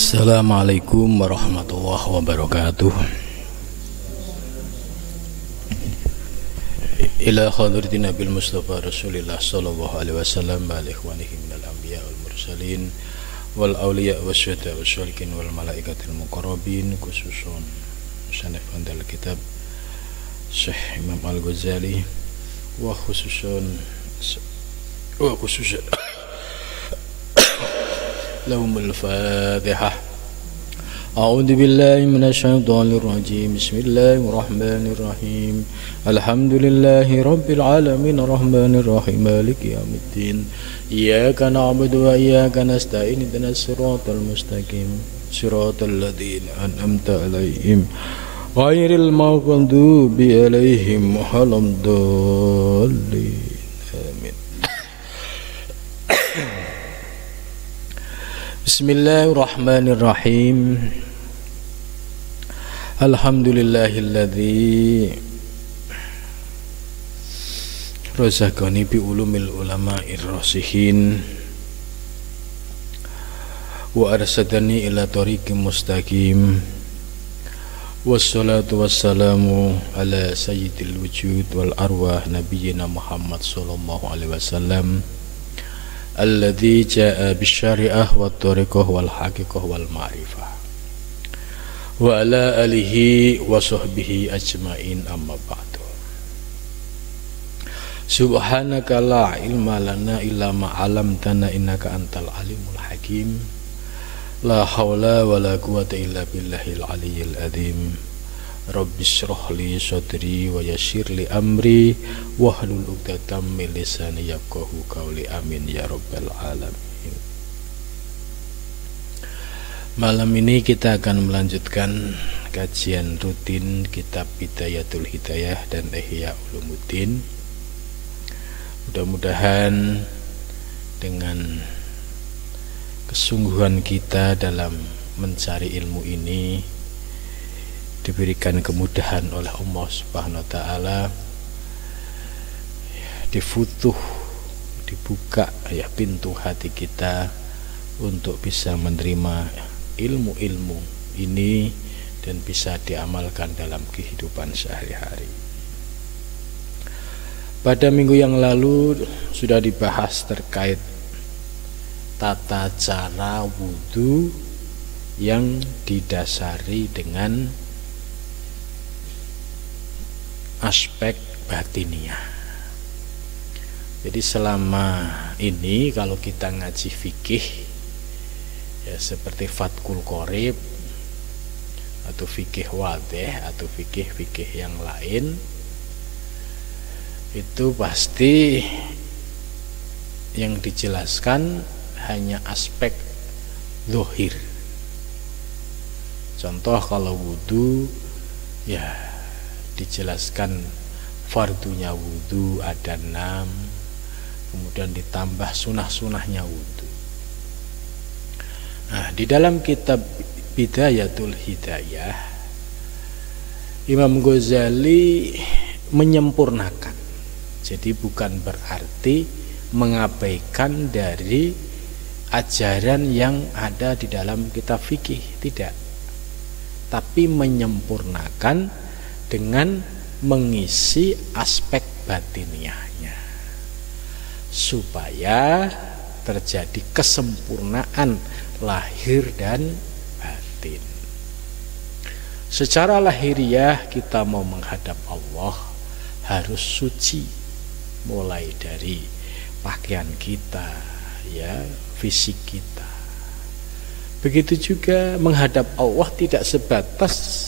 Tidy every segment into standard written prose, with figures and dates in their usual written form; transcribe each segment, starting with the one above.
Assalamualaikum warahmatullahi wabarakatuh. Ila hadratin Nabil Mustafa Rasulillah sallallahu alaihi wasallam wa ikhwanihi minal anbiya wal mursalin wal awliya wasyuhada wasyalikin wal malaikatil muqarrabin, khususun sanad fandal kitab Syekh Imam Al-Ghazali wa khususun lahumul Fatihah. A'udzu billahi minasyaitonir rajim. Bismillahirrahmanirrahim. Alhamdulillahi rabbil alamin arrahmanir rahim maliki yaumiddin. Iyyaka na'budu wa iyyaka nasta'in ihdinas siratal mustaqim siratal ladzina an'amta 'alaihim ghairil maghdubi 'alaihim waladdallin. Amin. Bismillahirrahmanirrahim. Alhamdulillahilladzi razaqani bi ulumil ulama'ir rasihin wa arsadani ila tariqim mustaqim. Wassalatu wassalamu ala sayyidil wujud wal arwah nabiyyina Muhammad sallallahu alaihi wasallam alladzi jaa bisyari'ah wat tariqah wal haqiqah wal ma'rifah wa ala alihi wa sahbihi ajmain, amma ba'du. Subhanaka la ilma lana illa ma 'allamtana innaka antal alimul hakim. La haula wala quwwata illa billahil aliyyil azim. Rabbi shrah li sadri wa yassir li amri wahlul 'uqdatam min lisani yafqahu qawli. Amin ya rabbal alamin. Malam ini kita akan melanjutkan kajian rutin kitab Bidayatul Hidayah dan Ihya Ulumuddin. Mudah-mudahan dengan kesungguhan kita dalam mencari ilmu ini diberikan kemudahan oleh Allah Subhanahu wa taala, difutuh, dibuka ya pintu hati kita untuk bisa menerima ilmu-ilmu ini dan bisa diamalkan dalam kehidupan sehari-hari. Pada minggu yang lalu sudah dibahas terkait tata cara wudhu yang didasari dengan aspek batiniah. Jadi selama ini kalau kita ngaji fikih ya seperti Fathul Qorib atau fikih wadih atau fikih-fikih yang lain, itu pasti yang dijelaskan hanya aspek zahir. Contoh kalau wudhu ya dijelaskan fardunya wudhu ada 6, kemudian ditambah sunah-sunahnya wudhu. Nah, di dalam kitab Bidayatul Hidayah, Imam Ghazali menyempurnakan. Jadi bukan berarti mengabaikan dari ajaran yang ada di dalam kitab fikih, tidak. Tapi menyempurnakan dengan mengisi aspek batiniahnya supaya terjadi kesempurnaan lahir dan batin. Secara lahiriah kita mau menghadap Allah harus suci, mulai dari pakaian kita ya, fisik kita. Begitu juga menghadap Allah tidak sebatas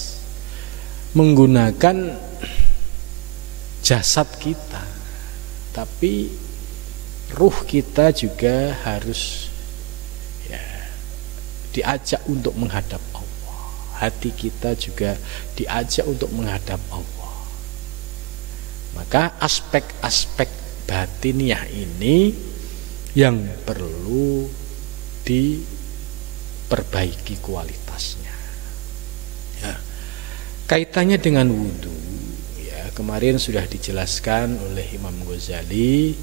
menggunakan jasad kita, tapi ruh kita juga harus ya diajak untuk menghadap Allah. Hati kita juga diajak untuk menghadap Allah. Maka aspek-aspek batiniah ini yang perlu diperbaiki kualitasnya. Ya. Kaitannya dengan wudhu ya, kemarin sudah dijelaskan oleh Imam Ghazali.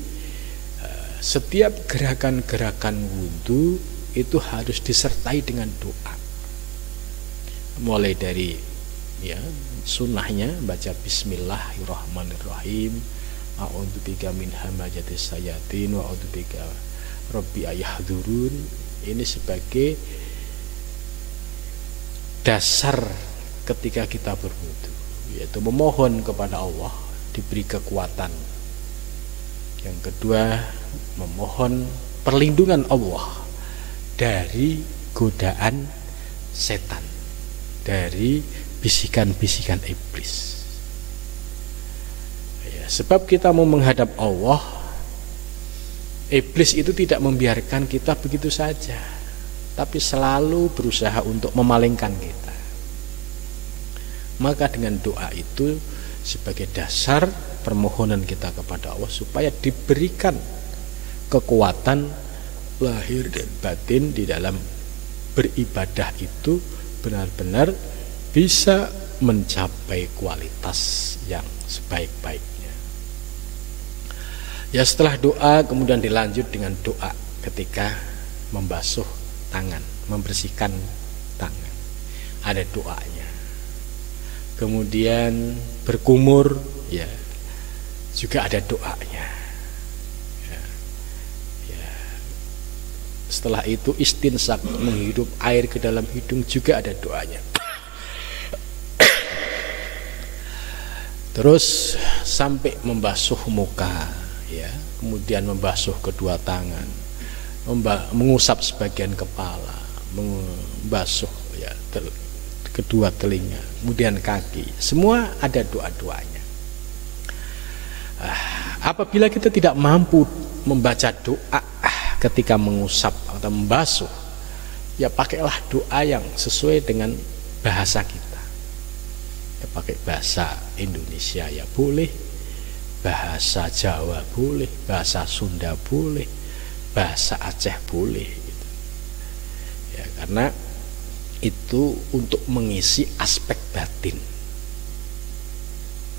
Setiap gerakan-gerakan wudhu itu harus disertai dengan doa. mulai dari ya sunnahnya baca Bismillahirrahmanirrahim, a'udzubika min hamazatis syayatin wa a'udzubika rabbi ayahdurun. Ini sebagai dasar ketika kita berwudu, yaitu memohon kepada Allah diberi kekuatan. Yang kedua, memohon perlindungan Allah dari godaan setan, dari bisikan-bisikan iblis. Ya, sebab kita mau menghadap Allah, iblis itu tidak membiarkan kita begitu saja, tapi selalu berusaha untuk memalingkan kita. Maka dengan doa itu sebagai dasar permohonan kita kepada Allah supaya diberikan kekuatan lahir dan batin di dalam beribadah itu benar-benar bisa mencapai kualitas yang sebaik-baiknya. Ya, setelah doa kemudian dilanjut dengan doa ketika membasuh tangan, membersihkan tangan. Ada doanya. Kemudian berkumur, ya, juga ada doanya. Ya. Ya. Setelah itu istinsak, menghirup air ke dalam hidung, juga ada doanya. Terus sampai membasuh muka, ya, kemudian membasuh kedua tangan, mengusap sebagian kepala, membasuh ya kedua telinga, kemudian kaki, semua ada doa-doanya. Apabila kita tidak mampu membaca doa ketika mengusap atau membasuh, ya pakailah doa yang sesuai dengan bahasa kita. Ya, pakai bahasa Indonesia ya boleh, bahasa Jawa boleh, bahasa Sunda boleh, bahasa Aceh boleh gitu. Ya, karena itu untuk mengisi aspek batin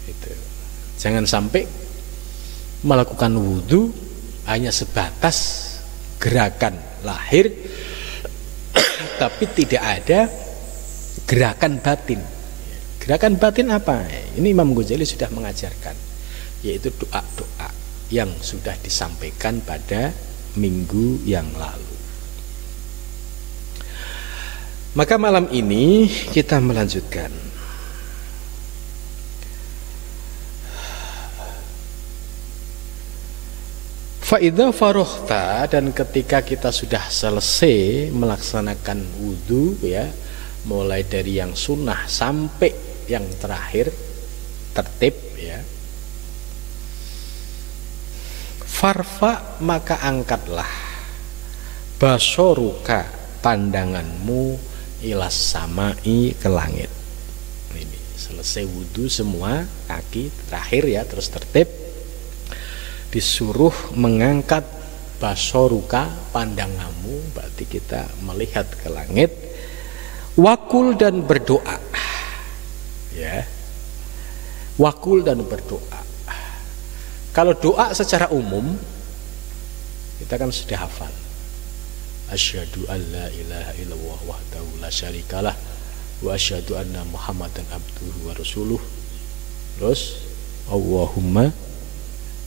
gitu. Jangan sampai melakukan wudhu hanya sebatas gerakan lahir tapi tidak ada gerakan batin. Gerakan batin apa? Ini Imam Ghazali sudah mengajarkan, yaitu doa-doa yang sudah disampaikan pada minggu yang lalu. Maka malam ini kita melanjutkan. Fa'idha farohta, dan ketika kita sudah selesai melaksanakan wudhu, ya, mulai dari yang sunnah sampai yang terakhir tertib, ya, farfa, maka angkatlah basoruka, pandanganmu, ilas samai, ke langit. Ini selesai wudhu semua, kaki terakhir ya, terus tertib, disuruh mengangkat basoruka, pandanganmu, berarti kita melihat ke langit. Wakul, dan berdoa, ya, wakul dan berdoa. Kalau doa secara umum kita kan sudah hafal, asyhadu an la ilaha illallah wahdahu la syarikalah wa asyhadu anna muhammadan abduhu wa rasuluh. Terus Allahumma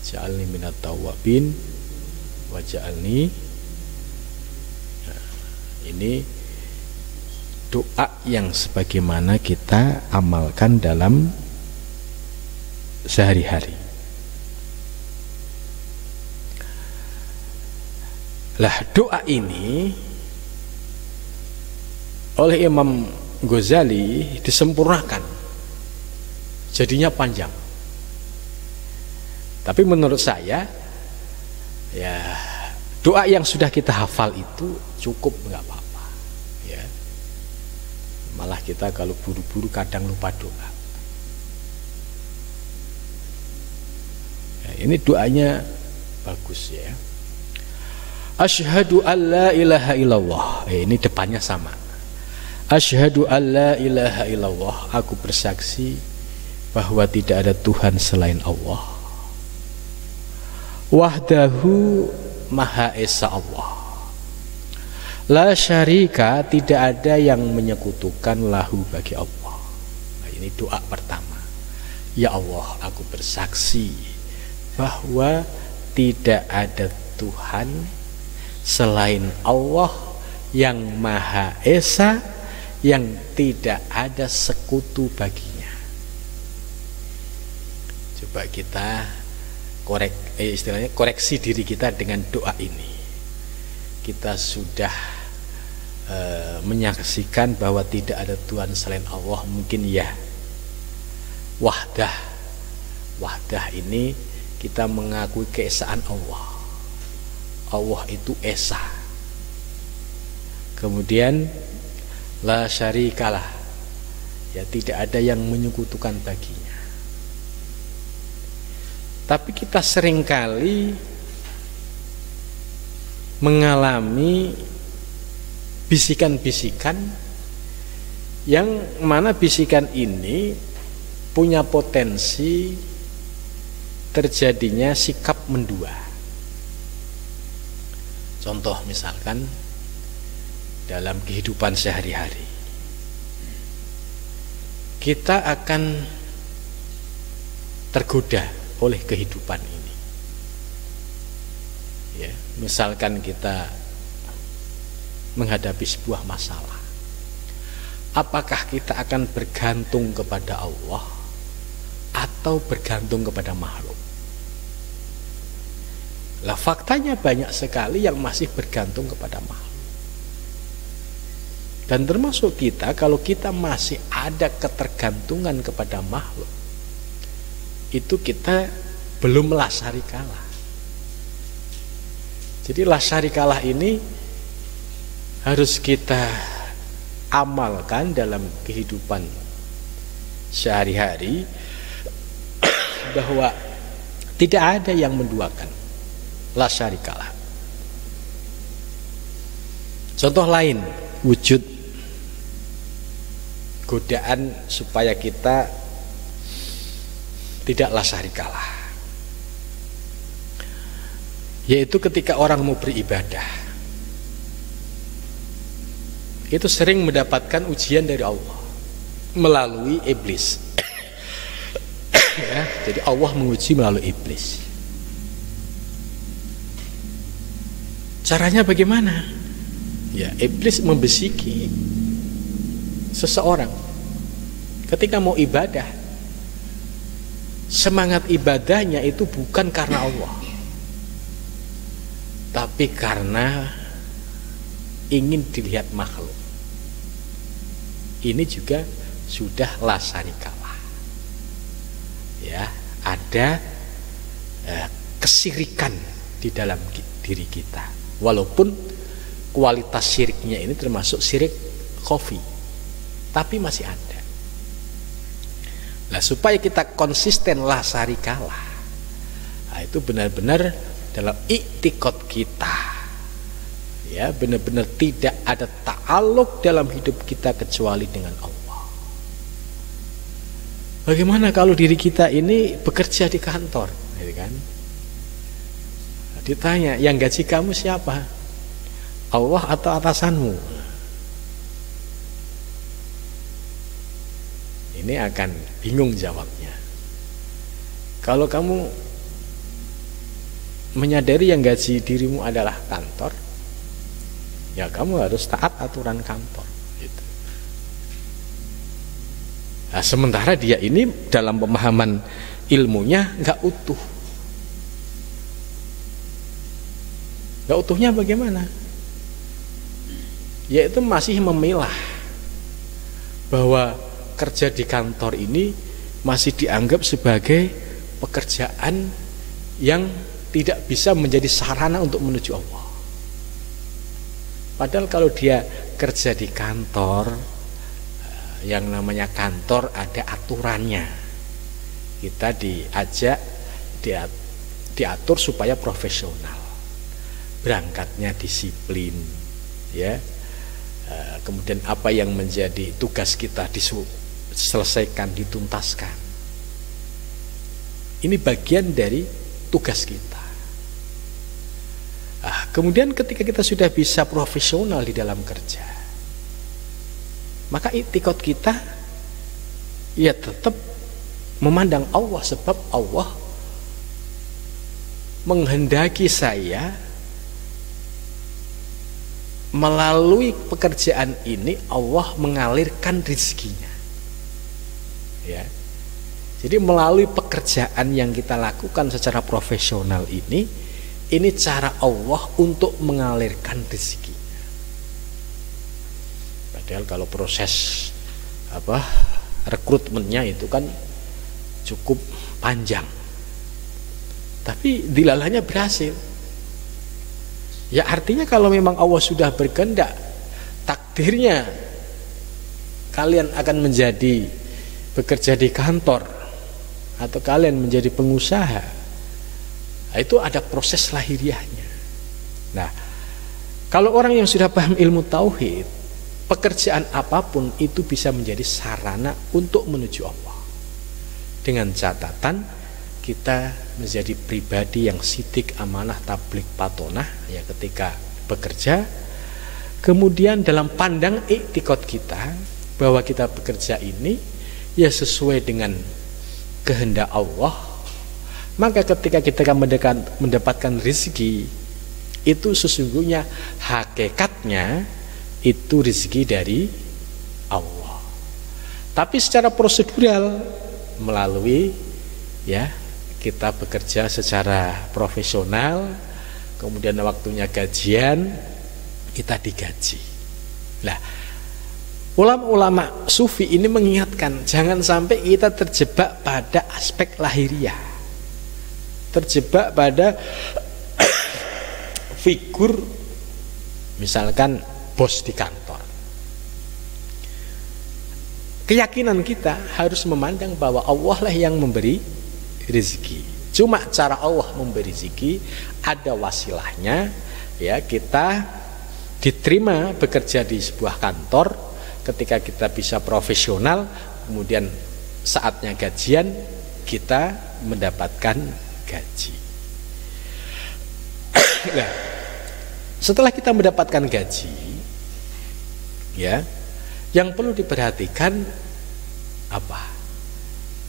ja'alni minat tawwabin wa ja'alni, nah, ini doa yang sebagaimana kita amalkan dalam sehari-hari. Lah, doa ini oleh Imam Ghazali disempurnakan, jadinya panjang. Tapi menurut saya, ya, doa yang sudah kita hafal itu cukup, nggak apa-apa. Ya, malah kita kalau buru-buru kadang lupa doa. Ya, ini doanya bagus, ya. Asyhadu an la ilaha illallah. Ini depannya sama. Asyhadu an la ilaha illallah. Aku bersaksi bahwa tidak ada Tuhan selain Allah. Wahdahu, maha esa Allah. La syarika, tidak ada yang menyekutukan lahu bagi Allah. Nah, ini doa pertama. Ya Allah, aku bersaksi bahwa tidak ada Tuhan selain Allah yang Maha Esa, yang tidak ada sekutu baginya. Coba kita istilahnya koreksi diri kita dengan doa ini. Kita sudah menyaksikan bahwa tidak ada Tuhan selain Allah. Mungkin ya wahdah ini kita mengakui keesaan Allah. Allah itu esa. Kemudian la syarikalah, ya tidak ada yang menyekutukan baginya. Tapi kita seringkali mengalami bisikan-bisikan yang mana bisikan ini punya potensi terjadinya sikap mendua. Contoh misalkan dalam kehidupan sehari-hari, kita akan tergoda oleh kehidupan ini. Ya, misalkan kita menghadapi sebuah masalah, apakah kita akan bergantung kepada Allah atau bergantung kepada makhluk? Lah faktanya banyak sekali yang masih bergantung kepada makhluk. Dan termasuk kita, kalau kita masih ada ketergantungan kepada makhluk, itu kita belum la syarikalah. Jadi la syarikalah ini harus kita amalkan dalam kehidupan sehari-hari, bahwa tidak ada yang menduakan, la syarikalah. Contoh lain, wujud godaan supaya kita tidak la syarikalah, yaitu ketika orang mau beribadah, itu sering mendapatkan ujian dari Allah melalui iblis. Ya, jadi Allah menguji melalui iblis. Caranya bagaimana? Ya, iblis membisiki seseorang ketika mau ibadah. Semangat ibadahnya itu bukan karena Allah, tapi karena ingin dilihat makhluk. Ini juga sudah la syarikalah. Ya, ada kesirikan di dalam diri kita. Walaupun kualitas syiriknya ini termasuk syirik khafi, tapi masih ada. Nah, supaya kita konsisten la syarikalah, nah, itu benar-benar dalam i'tiqad kita. Ya, benar-benar tidak ada ta'aluk dalam hidup kita kecuali dengan Allah. Bagaimana kalau diri kita ini bekerja di kantor, gitu kan? Ditanya, yang gaji kamu siapa? Allah atau atasanmu? Ini akan bingung jawabnya. Kalau kamu menyadari yang gaji dirimu adalah kantor, ya kamu harus taat aturan kantor gitu. Nah, sementara dia ini dalam pemahaman ilmunya nggak utuh. Nggak utuhnya bagaimana? Yaitu masih memilah bahwa kerja di kantor ini masih dianggap sebagai pekerjaan yang tidak bisa menjadi sarana untuk menuju Allah. Padahal kalau dia kerja di kantor, yang namanya kantor ada aturannya. Kita diatur supaya profesional. Berangkatnya disiplin, ya. Kemudian apa yang menjadi tugas kita diselesaikan, dituntaskan. Ini bagian dari tugas kita. kemudian ketika kita sudah bisa profesional di dalam kerja, maka i'tikad kita ya tetap memandang Allah, sebab Allah menghendaki saya melalui pekerjaan ini Allah mengalirkan rezekinya. Ya. Jadi melalui pekerjaan yang kita lakukan secara profesional ini cara Allah untuk mengalirkan rezekinya. Padahal kalau proses rekrutmennya itu kan cukup panjang, tapi dilalahnya berhasil. Ya artinya kalau memang Allah sudah berkehendak, takdirnya kalian akan menjadi bekerja di kantor atau kalian menjadi pengusaha, nah, itu ada proses lahiriahnya. Nah, kalau orang yang sudah paham ilmu tauhid, pekerjaan apapun itu bisa menjadi sarana untuk menuju Allah, dengan catatan kita menjadi pribadi yang sidik, amanah, tablik, patonah ya ketika bekerja. Kemudian dalam pandang i'tikad kita bahwa kita bekerja ini ya sesuai dengan kehendak Allah, maka ketika kita mendapatkan rezeki itu sesungguhnya hakikatnya itu rezeki dari Allah. Tapi secara prosedural melalui ya kita bekerja secara profesional, kemudian waktunya gajian, kita digaji. Nah, ulama-ulama sufi ini mengingatkan jangan sampai kita terjebak pada aspek lahiriah, terjebak pada figur misalkan bos di kantor. Keyakinan kita harus memandang bahwa Allah lah yang memberi rezeki. Cuma cara Allah memberi rezeki ada wasilahnya, ya kita diterima bekerja di sebuah kantor. Ketika kita bisa profesional, kemudian saatnya gajian kita mendapatkan gaji. Nah, setelah kita mendapatkan gaji, ya, yang perlu diperhatikan apa?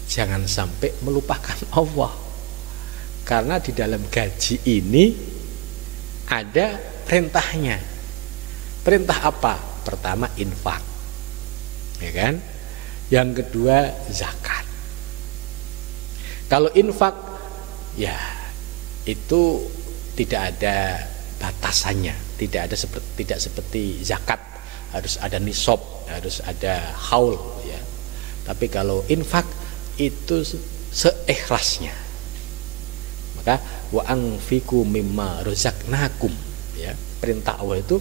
Jangan sampai melupakan Allah. Karena di dalam gaji ini ada perintahnya. Perintah apa? Pertama infak, ya kan? Yang kedua zakat. Kalau infak, ya itu tidak ada batasannya, tidak seperti zakat harus ada nisab, harus ada haul, ya. Tapi kalau infak itu seikhlasnya. Maka wa anfiku mimma razaqnakum, ya. Perintah Allah itu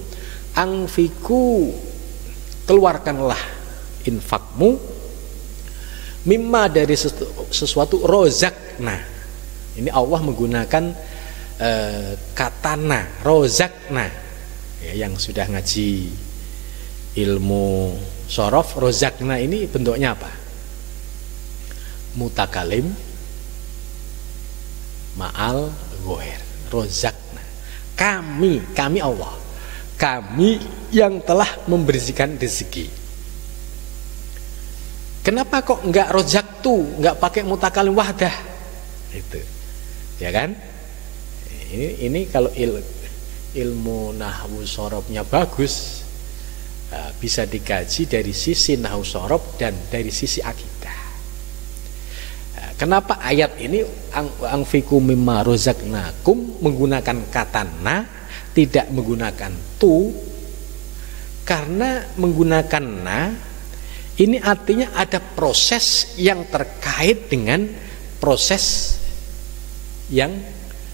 anfiku, keluarkanlah infakmu mimma dari sesuatu rozakna. Ini Allah menggunakan katana rozakna, ya, yang sudah ngaji ilmu sorof. Rozakna ini bentuknya apa? Mutakalim ma'al goher. Rozakna, kami Allah, kami yang telah memberikan rezeki. Kenapa kok enggak rozaktu, enggak pakai mutakalim wahdah? Itu, ya kan? Ini kalau ilmu nahwu sorobnya bagus, bisa dikaji dari sisi nahwu sorob dan dari sisi akidah. Kenapa ayat ini anfiku mimma razaqnakum menggunakan kata na, tidak menggunakan tu? Karena menggunakan na ini artinya ada proses yang terkait dengan proses yang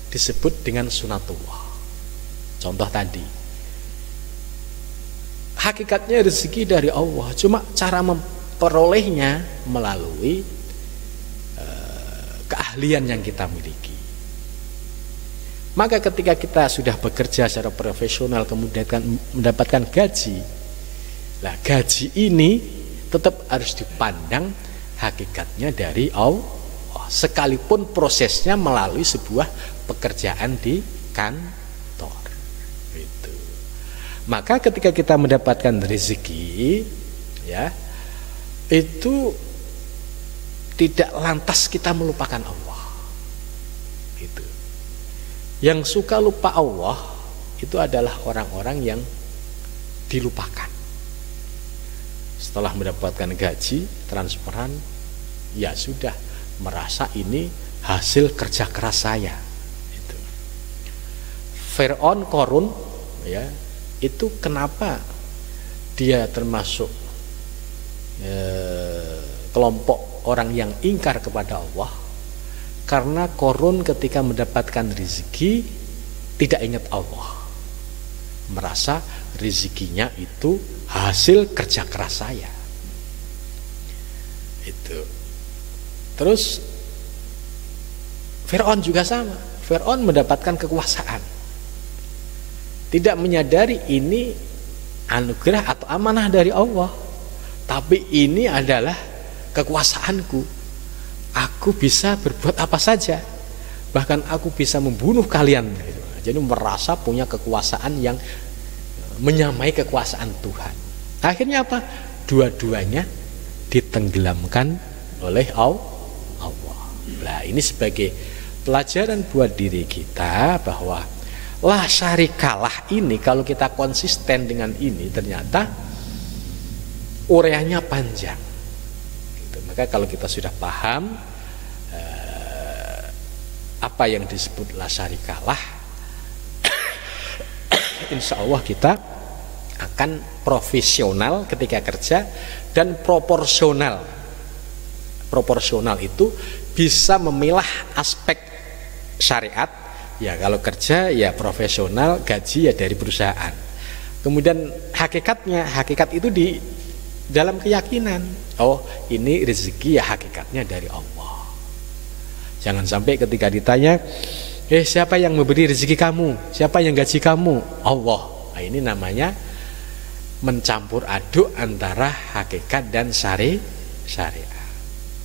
disebut dengan sunatullah. Contoh tadi, hakikatnya rezeki dari Allah, cuma cara memperolehnya melalui keahlian yang kita miliki. Maka ketika kita sudah bekerja secara profesional kemudian mendapatkan gaji, lah gaji ini tetap harus dipandang hakikatnya dari Allah, sekalipun prosesnya melalui sebuah pekerjaan di kantor. Itu. Maka ketika kita mendapatkan rezeki, ya, itu tidak lantas kita melupakan Allah. Itu. Yang suka lupa Allah itu adalah orang-orang yang dilupakan. Setelah mendapatkan gaji, transferan, ya sudah merasa ini hasil kerja keras saya. Itu. Fir'aun, Qarun, ya, itu kenapa dia termasuk kelompok orang yang ingkar kepada Allah? Karena Qarun ketika mendapatkan rezeki tidak ingat Allah, merasa rezekinya itu hasil kerja keras saya. Itu. Terus Fir'aun juga sama. Fir'aun mendapatkan kekuasaan, tidak menyadari ini anugerah atau amanah dari Allah, tapi ini adalah kekuasaanku. Aku bisa berbuat apa saja, bahkan aku bisa membunuh kalian. Jadi merasa punya kekuasaan yang menyamai kekuasaan Tuhan. Akhirnya apa? Dua-duanya ditenggelamkan oleh Allah. Nah, ini sebagai pelajaran buat diri kita bahwa la syarikalah ini kalau kita konsisten dengan ini ternyata ureanya panjang. Gitu. Maka kalau kita sudah paham apa yang disebut la syarikalah, insya Allah kita akan profesional ketika kerja dan proporsional. Proporsional itu bisa memilah aspek syariat. Ya kalau kerja ya profesional, gaji ya dari perusahaan. Kemudian hakikat itu di dalam keyakinan. Oh ini rezeki ya hakikatnya dari Allah. Jangan sampai ketika ditanya, siapa yang memberi rezeki kamu? Siapa yang gaji kamu? Allah. Nah, ini namanya mencampur aduk antara hakikat dan syariat.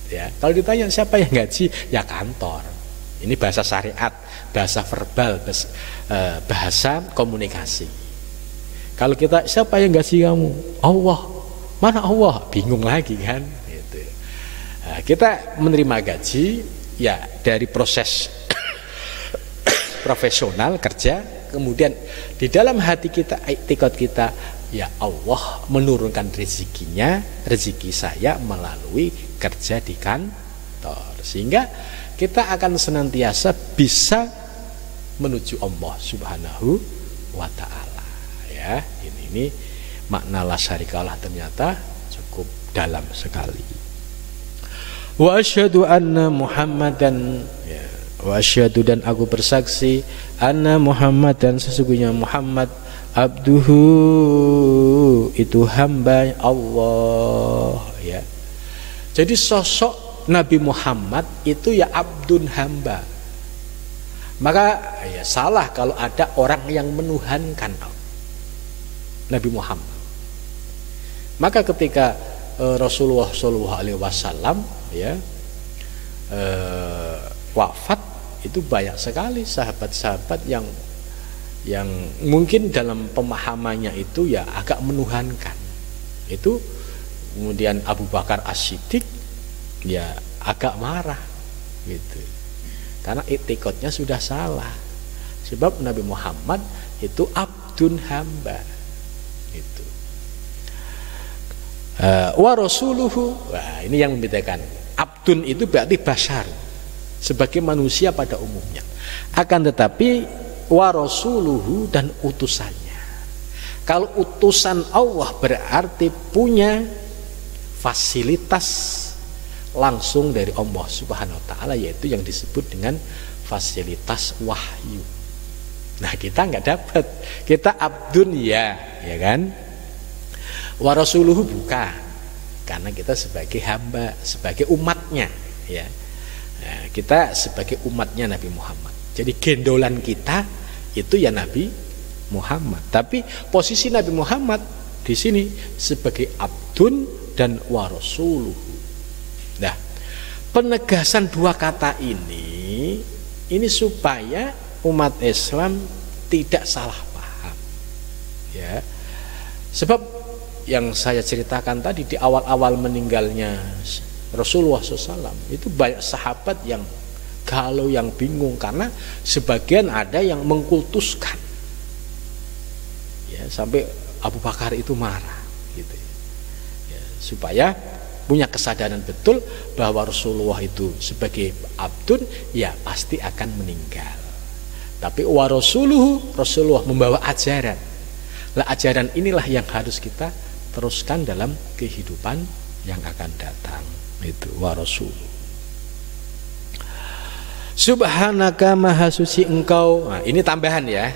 Ya, kalau ditanya siapa yang gaji? Ya kantor. Ini bahasa syariat, bahasa verbal, bahasa komunikasi. Kalau kita siapa yang gaji kamu? Allah. Mana Allah? Bingung lagi kan? Gitu. Nah, kita menerima gaji ya dari proses profesional kerja, kemudian di dalam hati kita, i'tikad kita, ya Allah menurunkan rezeki saya melalui kerja di kantor, sehingga kita akan senantiasa bisa menuju Allah Subhanahu wa ta'ala. Ya, ini makna la syarikalah ternyata cukup dalam sekali. Wa asyhadu anna Muhammadan, ya, wa asyhadu dan aku bersaksi anna Muhammadan sesungguhnya Muhammad abduhu itu hamba Allah, ya. Jadi sosok Nabi Muhammad itu ya abdun hamba. Maka ya salah kalau ada orang yang menuhankan Nabi Muhammad. Maka ketika Rasulullah SAW ya wafat, itu banyak sekali sahabat-sahabat yang mungkin dalam pemahamannya itu ya agak menuhankan. Itu kemudian Abu Bakar As-Siddiq ya agak marah gitu, karena i'tikadnya sudah salah. Sebab Nabi Muhammad itu abdun hamba itu. Wa rasuluhu, wah ini yang membedakan. Abdun itu berarti bashar, sebagai manusia pada umumnya. Akan tetapi wa rasuluhu dan utusannya. Kalau utusan Allah berarti punya fasilitas langsung dari Allah Subhanahu wa ta'ala, yaitu yang disebut dengan fasilitas wahyu. Nah kita nggak dapat, kita abdun ya kan, wa rasuluhu bukan, karena kita sebagai hamba, sebagai umatnya ya. Nah, kita sebagai umatnya Nabi Muhammad, jadi gendolan kita itu ya Nabi Muhammad. Tapi posisi Nabi Muhammad di sini sebagai abdun dan wa rasuluhu. Nah, penegasan dua kata ini supaya umat Islam tidak salah paham. Ya. Sebab yang saya ceritakan tadi di awal-awal meninggalnya Rasulullah SAW, itu banyak sahabat yang galau, yang bingung, karena sebagian ada yang mengkultuskan, ya, sampai Abu Bakar itu marah, gitu. Ya, supaya punya kesadaran betul bahwa Rasulullah itu sebagai abdun ya pasti akan meninggal. Tapi wa rasuluhu, Rasulullah membawa ajaran. Lah ajaran inilah yang harus kita teruskan dalam kehidupan yang akan datang. Itu wa rasuluhu. Subhanaka maha suci engkau. Nah, ini tambahan ya.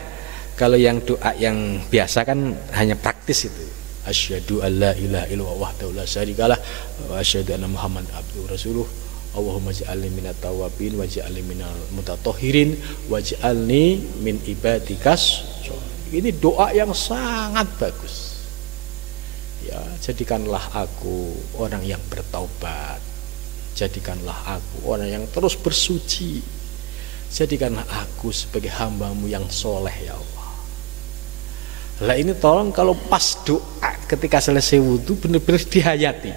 Kalau yang doa yang biasa kan hanya praktis itu. Asyhadu alla ilaha illallah wahdahu la syarikalah wa asyhadu anna Muhammadan abduhu rasuluh. Allahumma ij'alni minat tawabin waj'alni minal mutatahhirin waj'alni min ibadikas. Ini doa yang sangat bagus. Ya, jadikanlah aku orang yang bertaubat. Jadikanlah aku orang yang terus bersuci. Jadikanlah aku sebagai hamba-Mu yang soleh ya Allah. Lah ini tolong kalau pas doa ketika selesai wudhu benar-benar dihayati.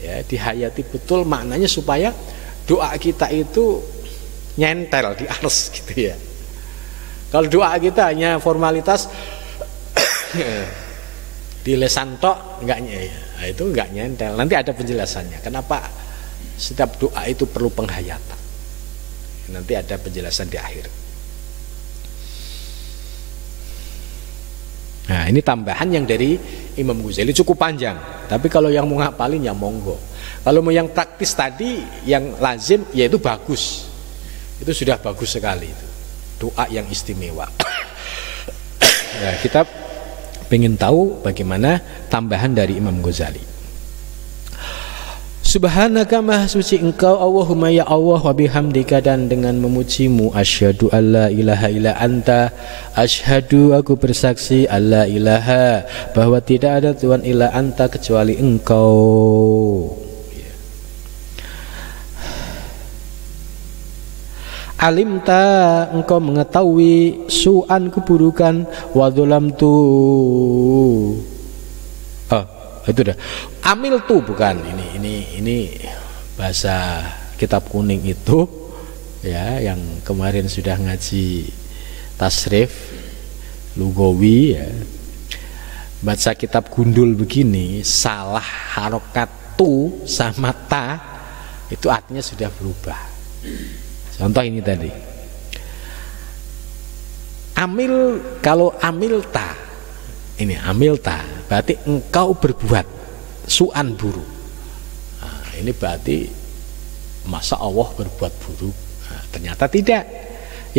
Ya, dihayati betul maknanya supaya doa kita itu nyentel di ars gitu ya. Kalau doa kita hanya formalitas di lesan tok nah, itu enggak nyentel. Nanti ada penjelasannya. Kenapa setiap doa itu perlu penghayatan. Nanti ada penjelasan di akhir. Nah, ini tambahan yang dari Imam Ghazali cukup panjang. Tapi kalau yang mau ngapalin ya monggo. Kalau mau yang praktis tadi yang lazim ya itu bagus. Itu sudah bagus sekali itu. Doa yang istimewa. Nah, kita ingin tahu bagaimana tambahan dari Imam Ghazali. Subhanaka maha suci engkau Allahumma ya Allah wa bihamdika, dan dengan memujimu asyhadu alla ilaha illa anta, asyhadu aku bersaksi alla ilaha bahwa tidak ada Tuhan illa anta kecuali engkau. Alimta engkau mengetahui su'an keburukan wa dzalamtu. Itu dah. Amil tu bukan ini bahasa kitab kuning itu ya, yang kemarin sudah ngaji tasrif lugawi ya. Baca kitab gundul begini salah harokat tu sama ta itu artinya sudah berubah. Contoh ini tadi. Amil, kalau amilta, ini amilta berarti engkau berbuat su'an buruk. Nah, ini berarti masa Allah berbuat buruk? Nah, ternyata tidak.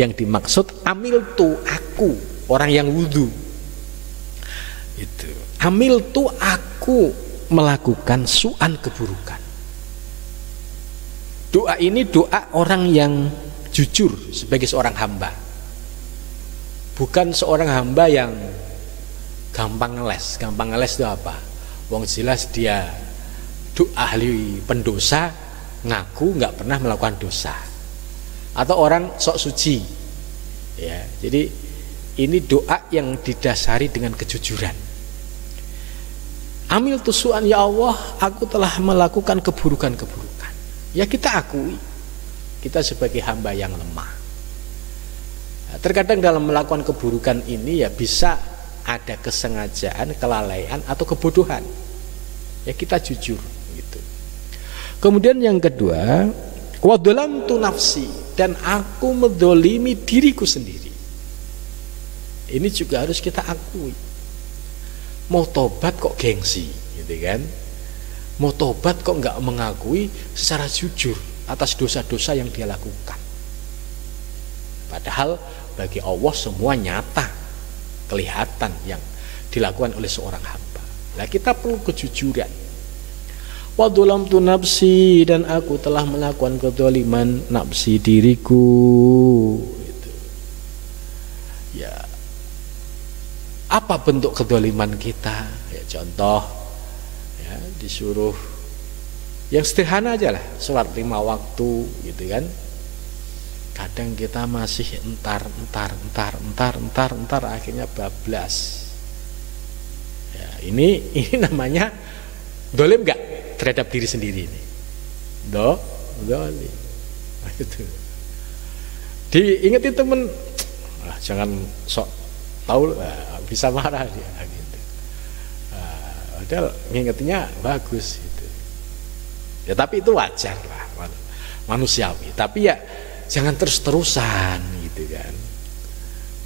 Yang dimaksud amiltu, aku orang yang wudu. Itu. Amiltu, aku melakukan su'an keburukan. Doa ini doa orang yang jujur sebagai seorang hamba. Bukan seorang hamba yang gampang ngeles. Gampang ngeles itu apa? Wong jelas dia ahli pendosa, ngaku nggak pernah melakukan dosa. Atau orang sok suci. Ya, jadi ini doa yang didasari dengan kejujuran. Amil tusuan ya Allah, aku telah melakukan keburukan-keburukan. Ya kita akui, kita sebagai hamba yang lemah. Nah, terkadang dalam melakukan keburukan ini ya bisa ada kesengajaan, kelalaian atau kebodohan. Ya kita jujur gitu. Kemudian yang kedua, wa dzalamtu nafsi, dan aku mendolimi diriku sendiri. Ini juga harus kita akui. Mau tobat kok gengsi, gitu kan? Mau tobat kok nggak mengakui secara jujur atas dosa-dosa yang dia lakukan. Padahal bagi Allah semua nyata, kelihatan yang dilakukan oleh seorang hamba. Nah kita perlu kejujuran. Wa dzalamtu nafsi, dan aku telah melakukan kedzaliman nafsi diriku. Gitu. Ya, apa bentuk kedzaliman kita? Ya contoh. Disuruh yang sederhana aja lah, sholat 5 waktu gitu kan. Kadang kita masih entar, akhirnya bablas. Ya, ini namanya dolim nggak terhadap diri sendiri ini? Dolim. Nah, gitu. Diingetin temen, jangan sok tahu, bisa marah dia. Gitu. Padahal ngingetinnya bagus. Gitu. Ya tapi itu wajar lah, manusiawi. Tapi ya jangan terus-terusan gitu kan.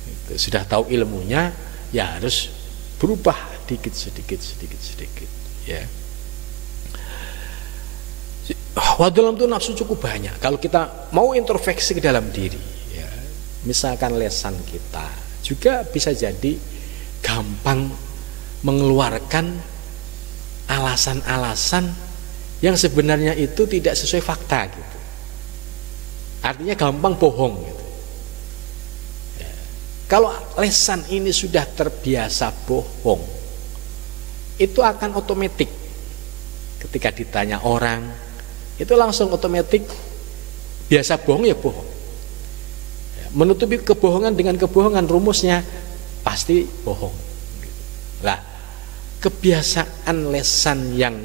Itu sudah tahu ilmunya, ya harus berubah sedikit ya. Dalam itu nafsu cukup banyak. Kalau kita mau introspeksi ke dalam diri ya, misalkan lesan kita juga bisa jadi gampang mengeluarkan alasan-alasan yang sebenarnya itu tidak sesuai fakta gitu. Artinya gampang bohong gitu. Ya. Kalau lesan ini sudah terbiasa bohong, itu akan otomatis ketika ditanya orang, itu langsung otomatis biasa bohong ya bohong. Ya, menutupi kebohongan dengan kebohongan, rumusnya pasti bohong. Lah, kebiasaan lesan yang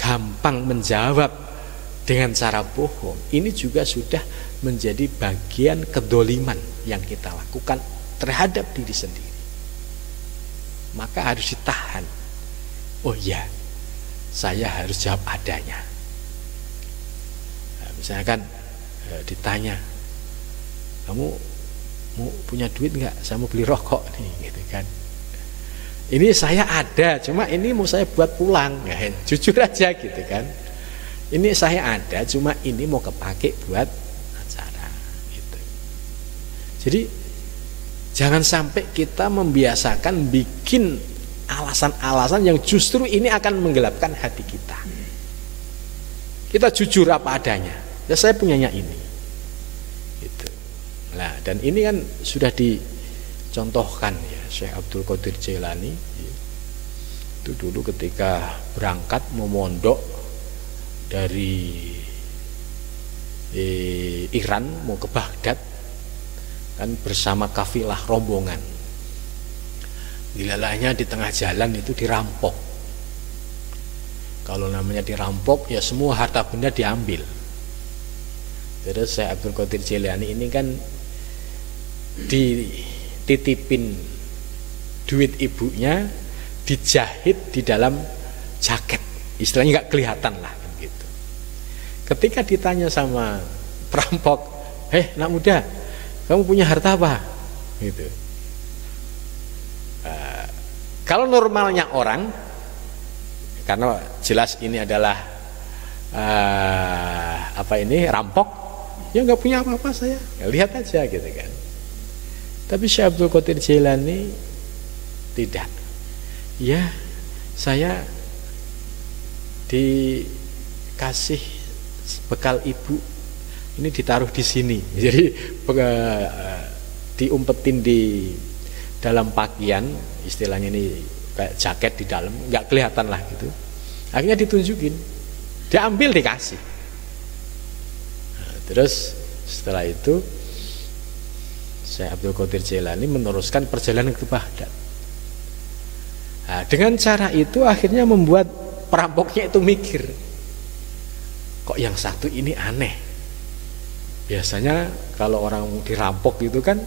gampang menjawab dengan cara bohong, ini juga sudah menjadi bagian kedoliman yang kita lakukan terhadap diri sendiri. Maka harus ditahan. Oh ya, saya harus jawab adanya. Nah, misalkan ditanya, kamu mau punya duit nggak? Saya mau beli rokok nih, gitu kan. Ini saya ada, cuma ini mau saya buat pulang, ya, jujur aja gitu kan. Ini saya ada, cuma ini mau kepake buat acara gitu. Jadi jangan sampai kita membiasakan bikin alasan-alasan yang justru ini akan menggelapkan hati kita. Kita jujur apa adanya. Ya saya punyanya ini. Gitu. Nah, dan ini kan sudah dicontohkan ya Syekh Abdul Qadir Jailani. Itu dulu ketika berangkat memondok dari Iran mau ke Baghdad kan bersama kafilah rombongan. Dilalahnya di tengah jalan itu dirampok. Kalau namanya dirampok ya semua harta benda diambil. Terus Syekh Abdul Qadir Jailani ini kan dititipin duit ibunya, dijahit di dalam jaket, istilahnya nggak kelihatan lah gitu. Ketika ditanya sama perampok, nak muda, kamu punya harta apa? Gitu. Kalau normalnya orang, karena jelas ini adalah rampok, ya nggak punya apa-apa saya, ya, lihat aja gitu kan. Tapi Syekh Abdul Qadir Jailani tidak. Ya, saya dikasih bekal ibu, ini ditaruh di sini. Jadi diumpetin di dalam pakaian, istilahnya ini kayak jaket di dalam, nggak kelihatan lah gitu. Akhirnya ditunjukin, diambil dikasih. Nah, terus setelah itu Syekh Abdul Qadir Jailani meneruskan perjalanan ke Baghdad. Nah, dengan cara itu akhirnya membuat perampoknya itu mikir, kok yang satu ini aneh. Biasanya kalau orang dirampok itu kan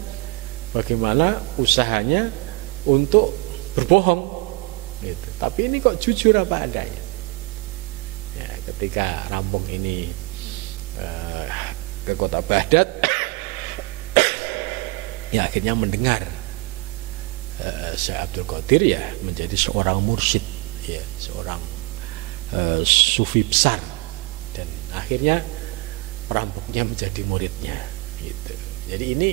bagaimana usahanya untuk berbohong gitu. Tapi ini kok jujur apa adanya. Ya, ketika rampok ini ke kota Baghdad, ya akhirnya mendengar Syekh Abdul Qadir ya menjadi seorang mursyid, ya, seorang sufi besar, dan akhirnya perampoknya menjadi muridnya gitu. Jadi ini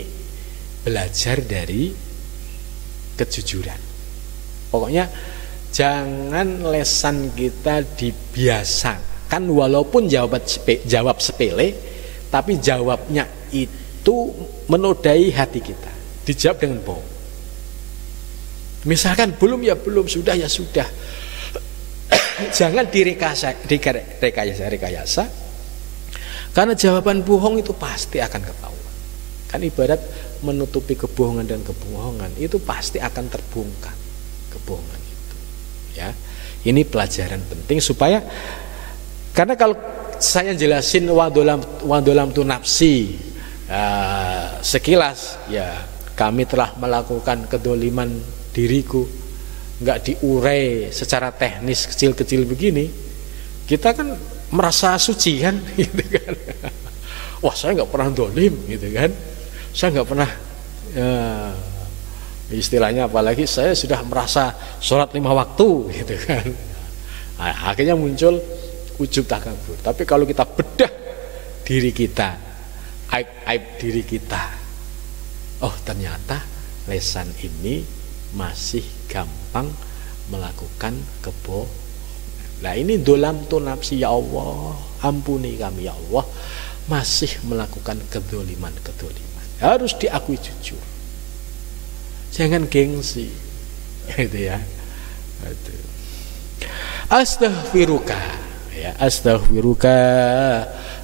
belajar dari kejujuran. Pokoknya jangan lesan kita dibiasakan walaupun jawab sepele, tapi jawabnya itu menodai hati kita. Dijawab dengan bohong. Misalkan belum ya belum, sudah ya sudah. Jangan direkayasa. Karena jawaban bohong itu pasti akan ketahuan. Kan ibarat menutupi kebohongan dan kebohongan itu pasti akan terbongkar kebohongan itu. Ya, ini pelajaran penting supaya, karena kalau saya jelasin wadolam tu nafsi sekilas, ya kami telah melakukan kedoliman diriku, nggak diurai secara teknis kecil-kecil begini, kita kan merasa suci kan, gitu kan. Wah, saya nggak pernah dolim, gitu kan. Saya nggak pernah, istilahnya apalagi saya sudah merasa sholat 5 waktu, gitu kan. Nah, akhirnya muncul ujub takabur. Tapi kalau kita bedah diri kita, aib diri kita, oh ternyata lesan ini masih gampang melakukan kebohongan. Nah ini dolam tu nafsi, ya Allah ampuni kami ya Allah, masih melakukan kedoliman. Harus diakui jujur, jangan gengsi, gitu ya. Astaghfiruka, ya astaghfiruka,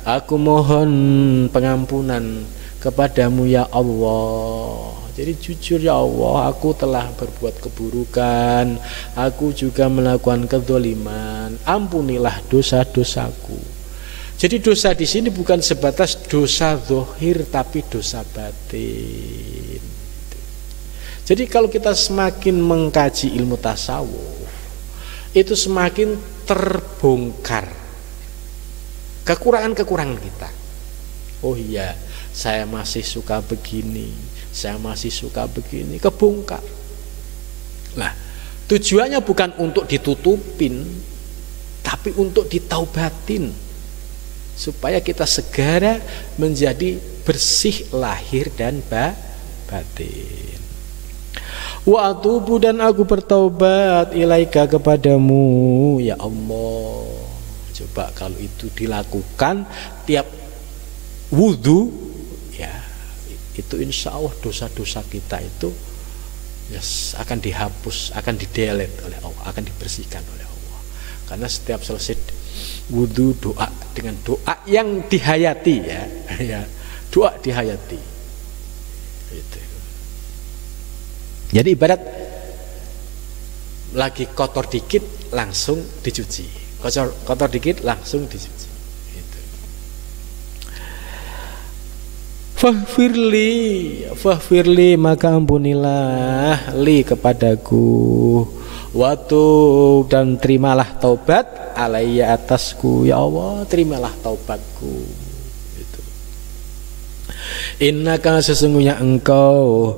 aku mohon pengampunan kepadamu ya Allah. Jadi jujur, ya Allah, aku telah berbuat keburukan, aku juga melakukan kedzaliman, ampunilah dosa-dosaku. Jadi dosa di sini bukan sebatas dosa zahir, tapi dosa batin. Jadi kalau kita semakin mengkaji ilmu tasawuf, itu semakin terbongkar kekurangan-kekurangan kita. Oh iya, saya masih suka begini, saya masih suka begini, kebongkar. Nah, tujuannya bukan untuk ditutupin, tapi untuk ditaubatin, supaya kita segera menjadi bersih lahir dan batin. Wa atubu, dan aku bertaubat ilaika kepadamu ya Allah. Coba kalau itu dilakukan tiap wudu, ya itu insya Allah dosa-dosa kita itu akan dihapus, akan didelet oleh Allah, akan dibersihkan oleh Allah. Karena setiap selesai wudu doa dengan doa yang dihayati, ya doa dihayati. Gitu. Jadi ibarat lagi kotor dikit langsung dicuci, kotor dikit langsung dicuci. Faghfirli, maka ampunilah li kepadaku, waktu dan terimalah taubat alayya atasku, ya Allah terimalah taubatku. Gitu. Innaka sesungguhnya engkau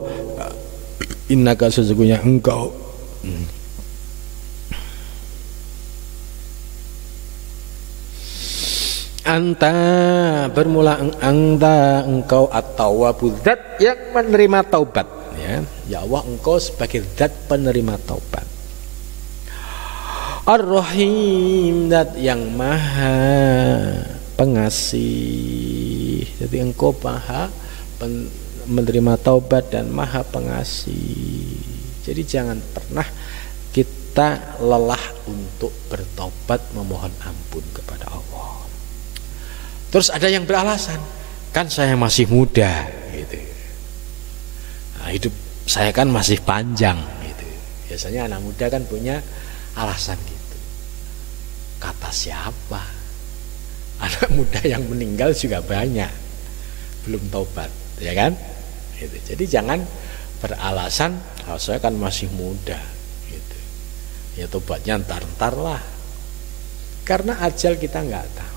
anta bermula engkau at-tawwabu, zat yang menerima taubat, ya Allah engkau sebagai zat penerima taubat. Ar-Rahim, zat yang maha pengasih. Jadi engkau maha menerima taubat dan maha pengasih. Jadi jangan pernah kita lelah untuk bertobat, memohon ampun kepada Allah. Terus ada yang beralasan, kan saya masih muda, gitu. Nah, hidup saya kan masih panjang, gitu. Biasanya anak muda kan punya alasan gitu. Kata siapa? Anak muda yang meninggal juga banyak, belum taubat, ya kan? Gitu. Jadi jangan beralasan, oh, saya kan masih muda, gitu. Ya tobatnya ntar lah, karena ajal kita nggak tahu.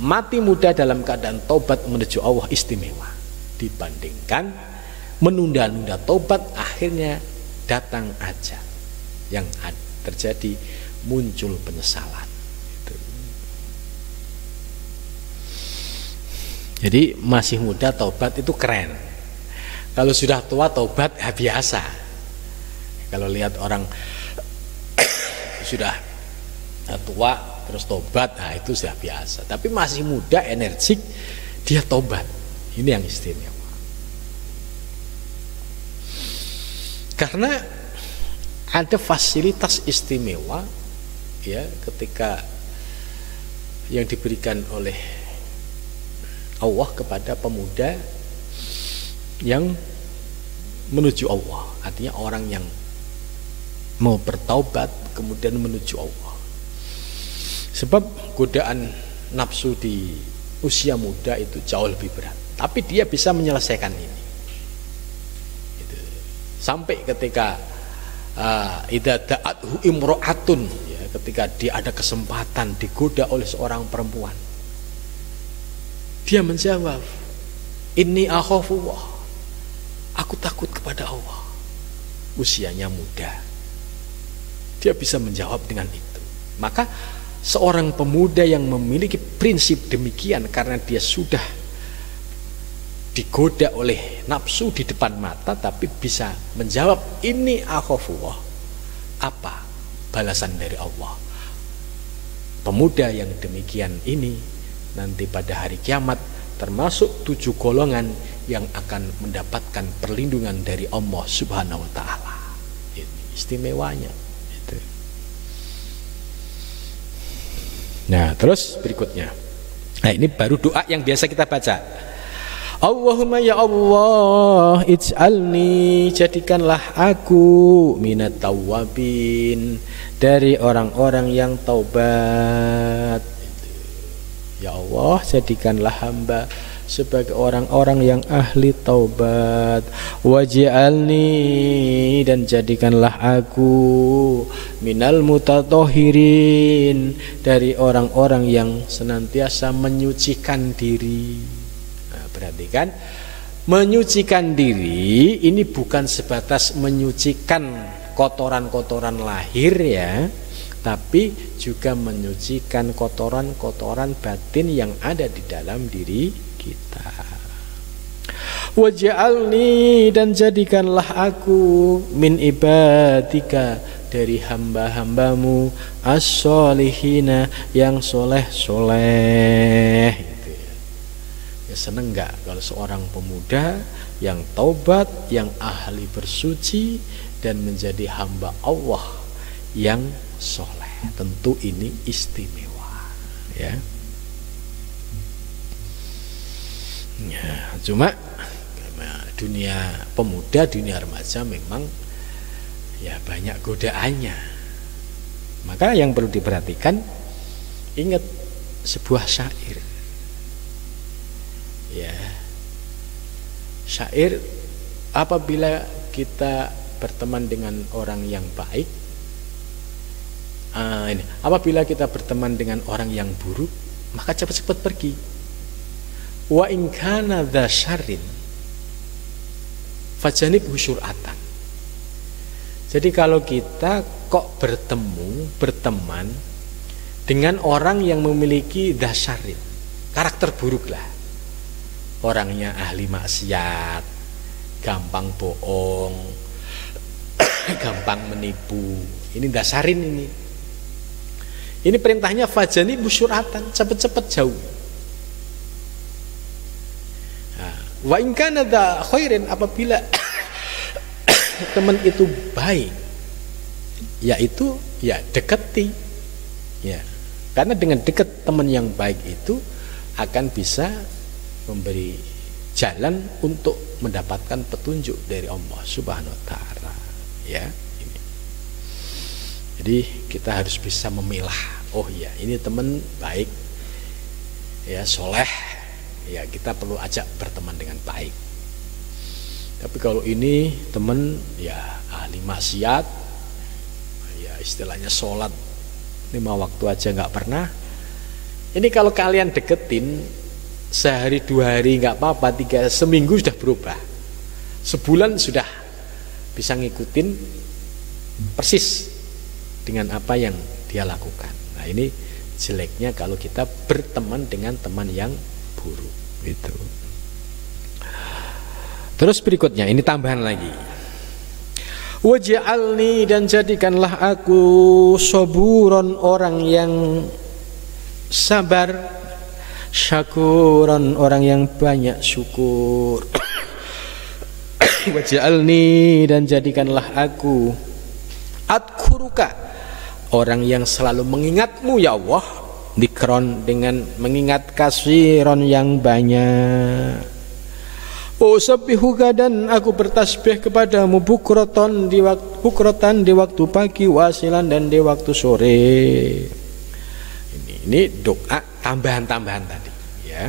Mati muda dalam keadaan taubat menuju Allah istimewa dibandingkan menunda-nunda taubat, akhirnya datang ajal, yang terjadi muncul penyesalan. Jadi masih muda taubat itu keren. Kalau sudah tua taubat ya biasa. Kalau lihat orang sudah tua terus tobat, nah itu sudah biasa. Tapi masih muda, energik, dia tobat. Ini yang istimewa. Karena ada fasilitas istimewa, ya, ketika yang diberikan oleh Allah kepada pemuda yang menuju Allah. Artinya orang yang mau bertaubat kemudian menuju Allah. Sebab godaan nafsu di usia muda itu jauh lebih berat. Tapi dia bisa menyelesaikan ini. Sampai ketika idza da'athu imra'atun, ya, ketika dia ada kesempatan digoda oleh seorang perempuan, dia menjawab, inni akhafullah, aku takut kepada Allah. Usianya muda, dia bisa menjawab dengan itu. Maka seorang pemuda yang memiliki prinsip demikian karena dia sudah digoda oleh nafsu di depan mata tapi bisa menjawab ini akhafullah, apa balasan dari Allah. Pemuda yang demikian ini nanti pada hari kiamat termasuk 7 golongan yang akan mendapatkan perlindungan dari Allah Subhanahu wa taala. Ini istimewanya itu. Nah, terus berikutnya. Nah, ini baru doa yang biasa kita baca. Allahumma ya Allah, ij'alni, jadikanlah aku minat tawwabin, dari orang-orang yang taubat. Ya Allah, jadikanlah hamba sebagai orang-orang yang ahli taubat. Waj'alni, dan jadikanlah aku minal mutatahhirin, dari orang-orang yang senantiasa menyucikan diri. Perhatikan, menyucikan diri ini bukan sebatas menyucikan kotoran-kotoran lahir ya, tapi juga menyucikan kotoran-kotoran batin yang ada di dalam diri kita. Waj'alni, dan jadikanlah aku min ibadika, dari hamba-hambamu as-solihina, yang soleh-soleh. Ya, seneng gak kalau seorang pemuda yang taubat, yang ahli bersuci dan menjadi hamba Allah yang soleh? Tentu ini istimewa ya. Ya, cuma dunia pemuda, dunia remaja memang ya banyak godaannya. Maka yang perlu diperhatikan, ingat sebuah syair. Ya, syair, apabila kita berteman dengan orang yang baik, apabila kita berteman dengan orang yang buruk, maka cepat-cepat pergi. Wa in kana dza syarrin fajanibhu syur'atan. Jadi kalau kita kok berteman dengan orang yang memiliki dza syarrin, karakter buruk lah, orangnya ahli maksiat, gampang bohong, gampang menipu. Ini dasarin ini. Ini perintahnya fajani musyuratan, cepat-cepat jauh. Wa in kana dza khairin, apabila teman itu baik, yaitu ya dekati. Ya. Karena dengan dekat teman yang baik itu akan bisa memberi jalan untuk mendapatkan petunjuk dari Allah Subhanahu wa taala ya. Ini. Jadi kita harus bisa memilah, oh iya ini teman baik ya, soleh ya, kita perlu ajak berteman dengan baik. Tapi kalau ini teman ya ahli maksiat ya, istilahnya sholat 5 waktu aja nggak pernah, ini kalau kalian deketin sehari 2 hari nggak apa-apa, 3 seminggu sudah berubah, sebulan sudah bisa ngikutin persis dengan apa yang dia lakukan. Nah ini jeleknya kalau kita berteman dengan teman yang buruk itu. Terus berikutnya ini tambahan lagi. Waj'alni, dan jadikanlah aku saburon, orang yang sabar, syakuran, orang yang banyak syukur. Waj'alni, dan jadikanlah aku adkuruka, orang yang selalu mengingatmu ya Allah, Dikron dengan mengingat kasiron yang banyak. Usabbihuka dan aku bertasbih kepadamu bukrotan di waktu pagi, wasilan dan di waktu sore. Ini doa tambahan-tambahan tadi ya.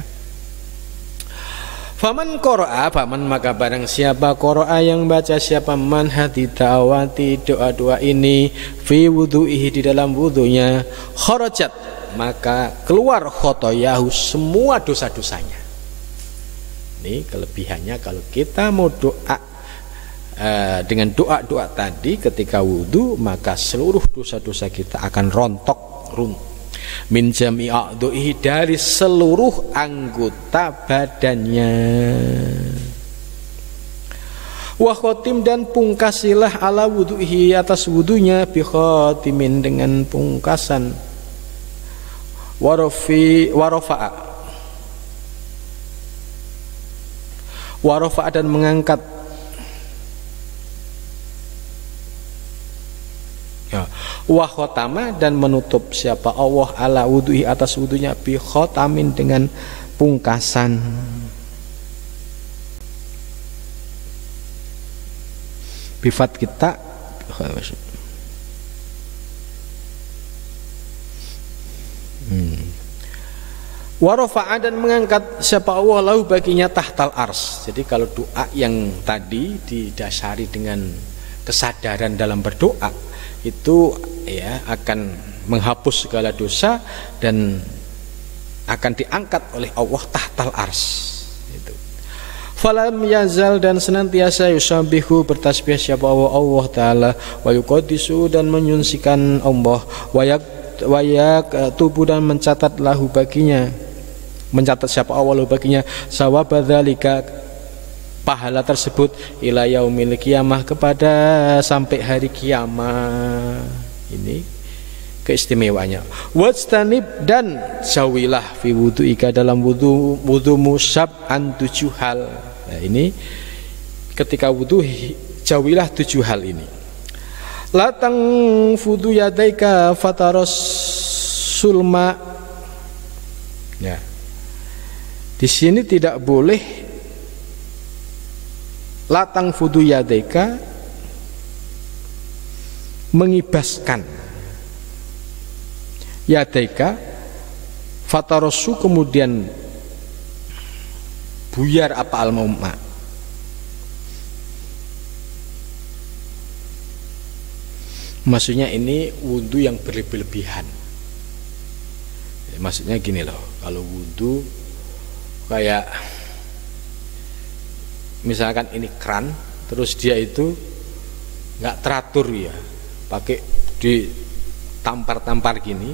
Faman qara'a, faman maka barang siapa qara'a yang baca, siapa man hati ta'awati doa-doa ini fi wudu'ihi di dalam wudunya, kharajat maka keluar khotoyahu semua dosa-dosanya. Ini kelebihannya kalau kita mau doa dengan doa-doa tadi ketika wudu, maka seluruh dosa-dosa kita akan rontok min jami'i a'dha'ihi dari seluruh anggota badannya. Wa khotim dan pungkasilah ala wudu'ihi atas wudunya bi khotimin dengan pungkasan. Warafa'a dan mengangkat ya. Wa khotama dan menutup siapa Allah ala wudu'i atas wudunya bi khotamin dengan pungkasan. Bifat kita Warafa'a dan mengangkat siapa Allah lahu baginya tahtal ars. Jadi kalau doa yang tadi didasari dengan kesadaran dalam berdoa, itu ya akan menghapus segala dosa dan akan diangkat oleh Allah tahtal ars. Itu. Falam yazal dan senantiasa yusabihu bertasbih siapa Allah Ta'ala wa yuqaddisu dan menyunsikan Allah wayak tubuh dan mencatat lahu baginya, mencatat siapa Allah baginya sawaba dzalika pahala tersebut ila yaumil qiyamah kepada sampai hari kiamat. Ini keistimewaannya. Wajtanib dan jauhilah fi wudu'ika dalam wudumu sab'an 7 hal. Nah, ini ketika wudu jauhilah 7 hal ini. Latang fudu yadaika fataros sulma. Ya. Di sini tidak boleh latang fudu yadaika mengibaskan yadaika fatarosu kemudian buyar apa al-mauma. Maksudnya ini wudu yang berlebihan. Maksudnya gini loh, kalau wudu kayak misalkan ini keran, terus dia itu nggak teratur ya, pakai ditampar-tampar gini.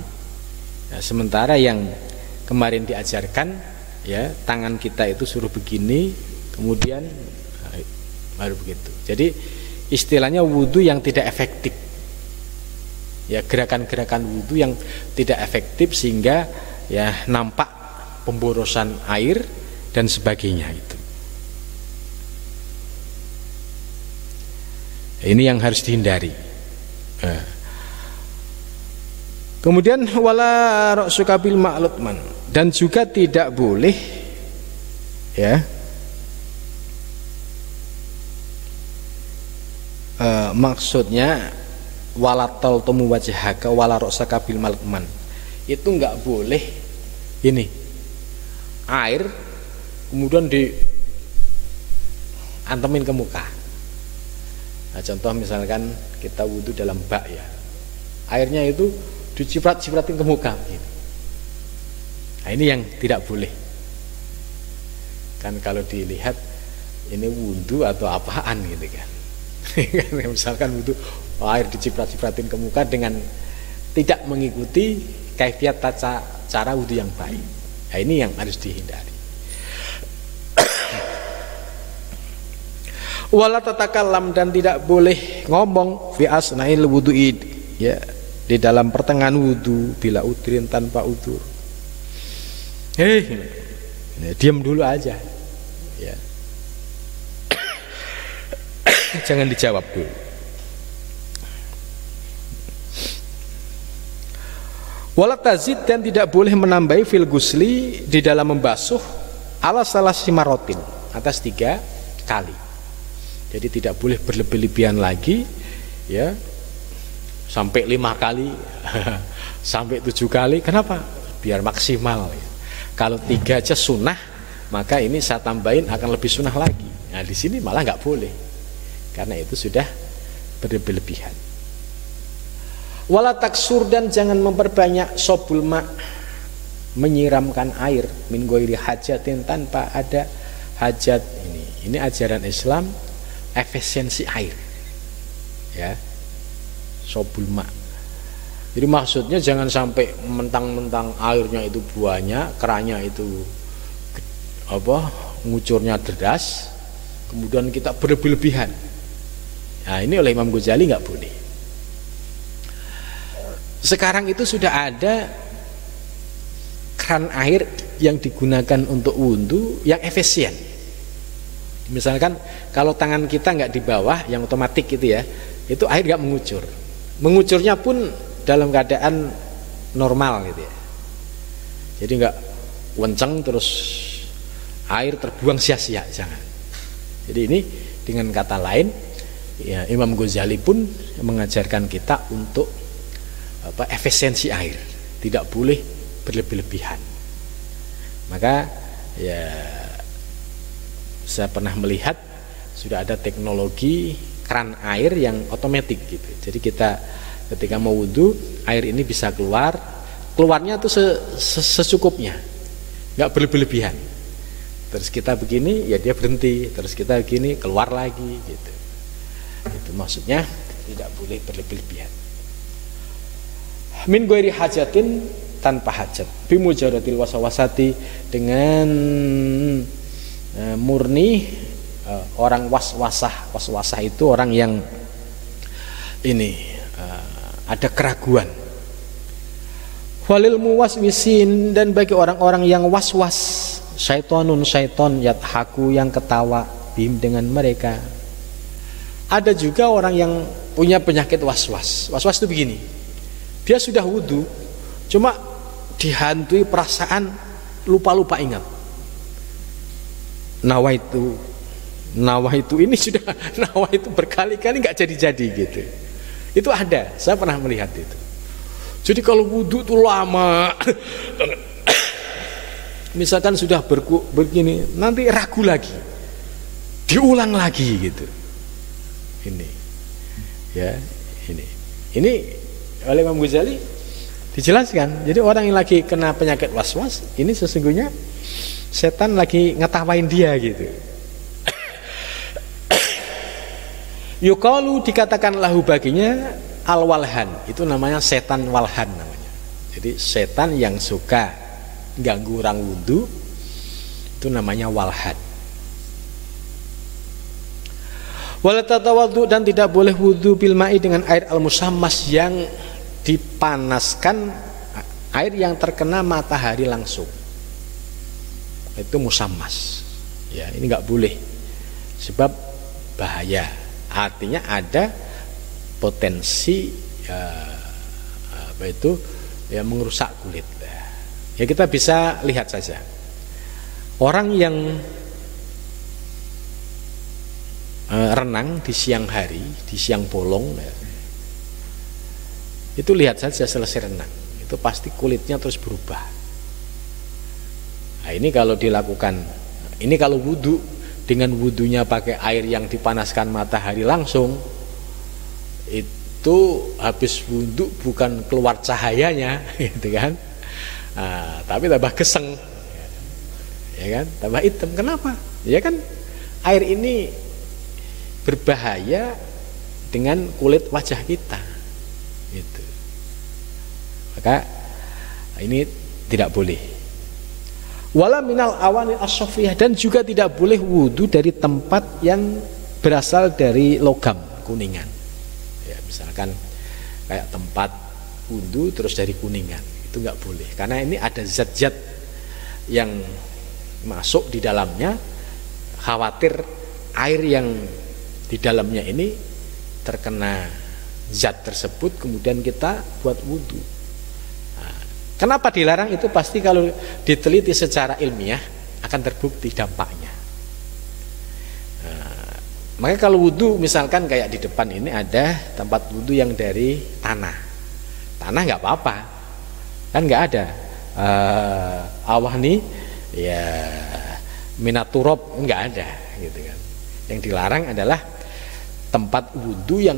Ya, sementara yang kemarin diajarkan ya tangan kita itu suruh begini, kemudian baru begitu. Jadi istilahnya wudu yang tidak efektif. Ya gerakan-gerakan wudu yang tidak efektif sehingga ya nampak pemborosan air dan sebagainya itu. Ini yang harus dihindari. Kemudian wala ra'suka bil ma'lutman dan juga tidak boleh ya maksudnya walatol temu wajhaka wala ra'saka bil ma'lutman itu enggak boleh ini air kemudian diantemin ke muka. Nah, contoh misalkan kita wudu dalam bak ya, airnya itu diciprat-cipratin ke muka gitu. Nah, ini yang tidak boleh. Kan kalau dilihat ini wudu atau apaan gitu kan. Misalkan wudu air diciprat-cipratin ke muka dengan tidak mengikuti kaifiat cara wudu yang baik. Nah, ini yang harus dihindari. Wala tatakallam dan tidak boleh ngomong fi asnail wudu'i ya di dalam pertengahan wudu bila udrin tanpa udur. Diam dulu aja ya. Jangan dijawab dulu. Wala tazid, dan tidak boleh menambahi fil gusli di dalam membasuh ala salasi marotin, atas 3 kali. Jadi tidak boleh berlebih-lebihan lagi ya, sampai 5 kali sampai 7 kali. Kenapa? Biar maksimal ya. Kalau 3 aja sunnah, maka ini saya tambahin akan lebih sunnah lagi. Nah di sini malah nggak boleh, karena itu sudah berlebih-lebihan. Wala taksur, dan jangan memperbanyak sobul ma, menyiramkan air, min ghairi hajatin, tanpa ada hajat. Ini ajaran Islam, efisiensi air ya, sobul ma. Jadi maksudnya jangan sampai mentang-mentang airnya itu banyak, kerannya itu ngucurnya deras, kemudian kita berlebih-lebihan. Nah ini oleh Imam Ghazali nggak boleh. Sekarang itu sudah ada keran air yang digunakan untuk wudhu yang efisien. Misalkan kalau tangan kita nggak di bawah, yang otomatis gitu ya, itu air nggak mengucur. Mengucurnya pun dalam keadaan normal gitu ya. Jadi nggak kencang terus air terbuang sia-sia, jangan. Jadi ini dengan kata lain ya, Imam Ghazali pun mengajarkan kita untuk efisiensi air, tidak boleh berlebih-lebihan. Maka ya saya pernah melihat sudah ada teknologi keran air yang otomatis gitu. Jadi kita ketika mau wudhu, air ini bisa keluarnya tuh secukupnya, nggak berlebih-lebihan. Terus kita begini ya dia berhenti, terus kita begini keluar lagi gitu. Itu maksudnya tidak boleh berlebih-lebihan. Min ghairi hajatin, tanpa hajat. Bi mujaratil wasawasati, dengan murni orang waswasah itu orang yang ini ada keraguan. Walil muwaswisin, dan bagi orang-orang yang waswas, syaitonun syaiton yathaku, yang ketawa bim dengan mereka. Ada juga orang yang punya penyakit waswas. Waswas itu begini, dia sudah wudhu, cuma dihantui perasaan lupa-lupa ingat. Nawa itu ini sudah nawa itu berkali-kali nggak jadi-jadi gitu. Itu ada, saya pernah melihat itu. Jadi kalau wudhu itu lama, misalkan sudah begini, nanti ragu lagi, diulang lagi gitu. Ini, ya, ini oleh Imam Ghazali dijelaskan. Jadi orang yang lagi kena penyakit waswas, ini sesungguhnya setan lagi ngetawain dia gitu. Yuqalu, dikatakan lahu baginya al-walhan, itu namanya setan walhan namanya. Jadi setan yang suka ganggu orang wudhu itu namanya walhan. Wala tatawaddu, dan tidak boleh wudhu bil ma'i, dengan air al-musammas, yang dipanaskan, air yang terkena matahari langsung. Itu musammas. Ya, ini enggak boleh. Sebab bahaya. Artinya ada potensi merusak kulit. Ya kita bisa lihat saja. Orang yang renang di siang hari, di siang bolong ya, itu lihat saja selesai renang, itu pasti kulitnya terus berubah. Nah ini kalau dilakukan, ini kalau wudhu, dengan wudhunya pakai air yang dipanaskan matahari langsung, itu habis wudhu bukan keluar cahayanya gitu kan, tapi tambah geseng, ya kan, tambah hitam. Kenapa? Ya kan air ini berbahaya dengan kulit wajah kita gitu. Maka ini tidak boleh. Wala minal awani as-sofiyah, dan juga tidak boleh wudhu dari tempat yang berasal dari logam kuningan ya, misalkan kayak tempat wudhu terus dari kuningan, itu nggak boleh, karena ini ada zat-zat yang masuk di dalamnya, khawatir air yang di dalamnya ini terkena zat tersebut, kemudian kita buat wudhu. Nah, Kenapa dilarang? Itu pasti kalau diteliti secara ilmiah akan terbukti dampaknya. Makanya kalau wudhu misalkan kayak di depan ini ada tempat wudhu yang dari tanah nggak apa-apa, kan nggak ada awah nih ya minaturab, nggak ada gitu kan. Yang dilarang adalah tempat wudhu yang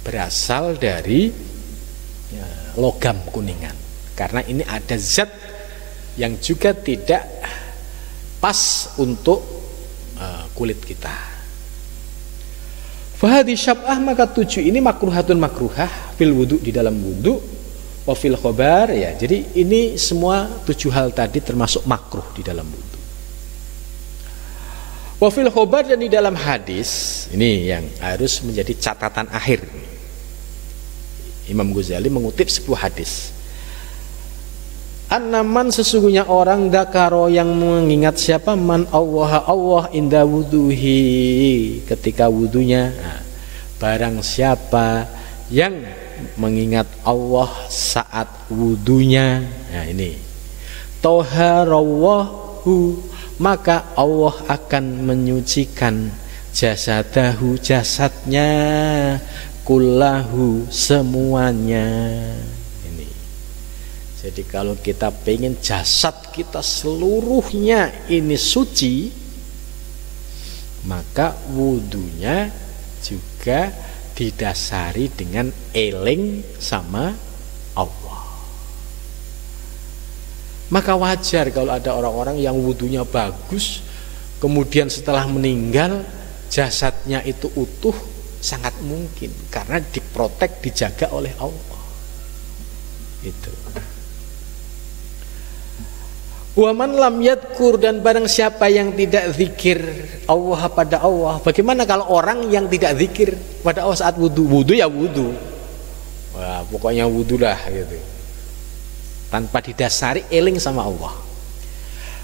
berasal dari logam kuningan, karena ini ada zat yang juga tidak pas untuk kulit kita. Fahadi syab'ah, maka 7 ini makruhatun makruhah fil wudu, di dalam wudu, wa fil khobar ya. Jadi ini semua 7 hal tadi termasuk makruh di dalam wudu. Wa fil khobar, dan di dalam hadis ini yang harus menjadi catatan akhir. Imam Ghazali mengutip sebuah hadis. An-naman, sesungguhnya orang dakaro yang mengingat siapa, man Allah inda wuduhi, ketika wudunya. Nah, barang siapa yang mengingat Allah saat wudunya, nah ini toharawahu, maka Allah akan menyucikan jasadahu, jasadnya, kullahu, semuanya. Jadi kalau kita pengen jasad kita seluruhnya ini suci, maka wudunya juga didasari dengan eling sama Allah. Maka wajar kalau ada orang-orang yang wudunya bagus, kemudian setelah meninggal jasadnya itu utuh, sangat mungkin karena diprotek, dijaga oleh Allah. Itu. Waman lam yadkur, dan barang siapa yang tidak zikir Allah pada Allah. Bagaimana kalau orang yang tidak zikir pada Allah saat wudu? Wudu ya wudu, wah, pokoknya wudu lah gitu, tanpa didasari eling sama Allah.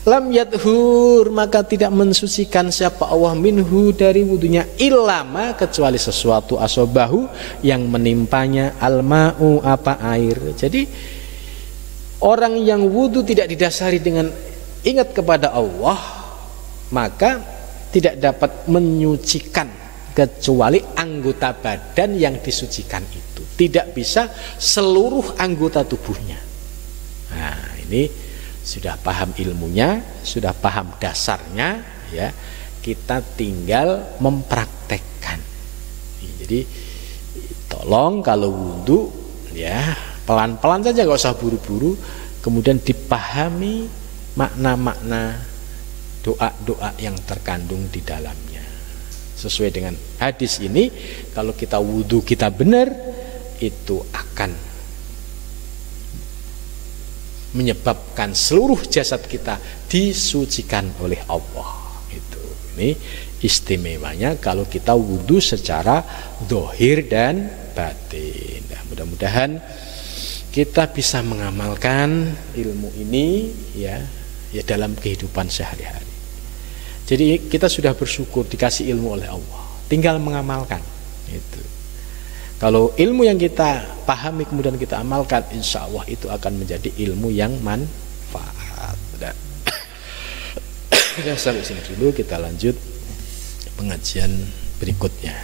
Lam yadhur, maka tidak mensucikan siapa Allah minhu, dari wudunya, ilama, kecuali sesuatu asobahu yang menimpanya, alma'u, apa, air. Jadi orang yang wudu tidak didasari dengan ingat kepada Allah, maka tidak dapat menyucikan kecuali anggota badan yang disucikan itu. Tidak bisa seluruh anggota tubuhnya. Nah, ini sudah paham ilmunya, sudah paham dasarnya, ya. Kita tinggal mempraktekkan. Jadi tolong kalau wudu ya pelan-pelan saja, gak usah buru-buru, kemudian dipahami makna-makna doa-doa yang terkandung di dalamnya. Sesuai dengan hadis ini, kalau kita wudu kita benar, itu akan menyebabkan seluruh jasad kita disucikan oleh Allah. Ini istimewanya kalau kita wudu secara zahir dan batin. Nah, mudah-mudahan kita bisa mengamalkan ilmu ini ya dalam kehidupan sehari-hari. Jadi kita sudah bersyukur dikasih ilmu oleh Allah, tinggal mengamalkan itu. Kalau ilmu yang kita pahami kemudian kita amalkan, insya Allah itu akan menjadi ilmu yang manfaat. Sampai sini dulu, kita lanjut pengajian berikutnya.